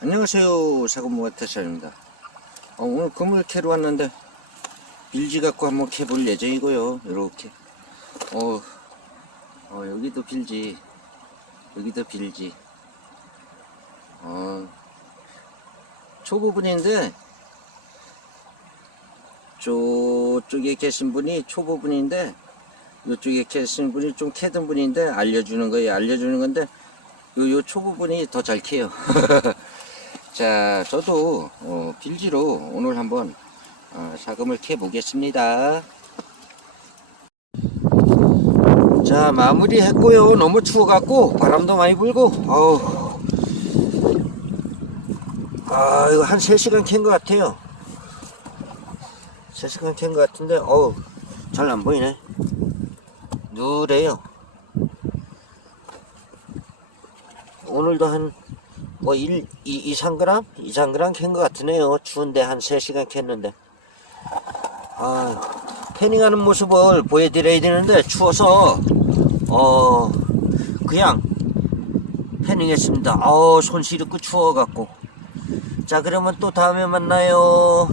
안녕하세요 사고모가 태사입니다. 어, 오늘 그물 캐러 왔는데 빌지 갖고 한번 캐볼 예정이고요 이렇게. 어, 어 여기도 빌지 여기도 빌지. 어 초보분인데 저쪽에 계신 분이 초보분인데 이쪽에 계신 분이 좀 캐던 분인데 알려주는 거예요. 알려주는 건데 요, 요 초보분이 더 잘 캐요 자, 저도 어, 빌지로 오늘 한번 어, 사금을 캐 보겠습니다. 자, 마무리 했고요. 너무 추워 갖고 바람도 많이 불고, 어우, 아, 이거 한 3시간 캔 것 같아요. 3시간 캔 것 같은데, 어우, 잘 안 보이네. 누래요. 오늘도 한, 뭐, 1, 2, 2 3g? 2, 3g 캔 것 같으네요. 추운데 한 3시간 캤는데. 아, 패닝하는 모습을 보여드려야 되는데, 추워서, 어, 그냥, 패닝했습니다. 아우, 손 시렵고 추워갖고. 자, 그러면 또 다음에 만나요.